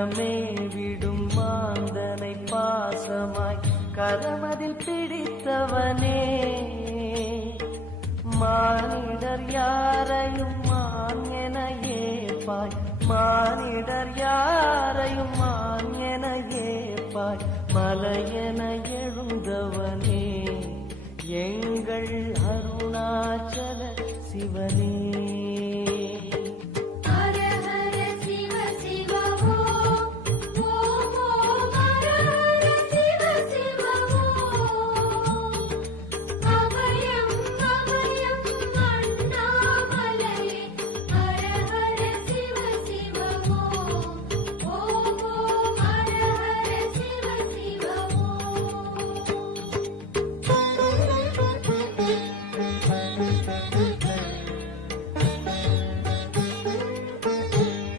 மனமே விடும் மாந்தனை பாசமாய் கரமதில் பிடித்தவனே மானிடர் யாரையும் மான் என ஏற்பாய் மானிடர் யாரையும் மான் என ஏற்பாய் மலையென எழுந்தவனே எங்கள் அருணாச்சல சிவனே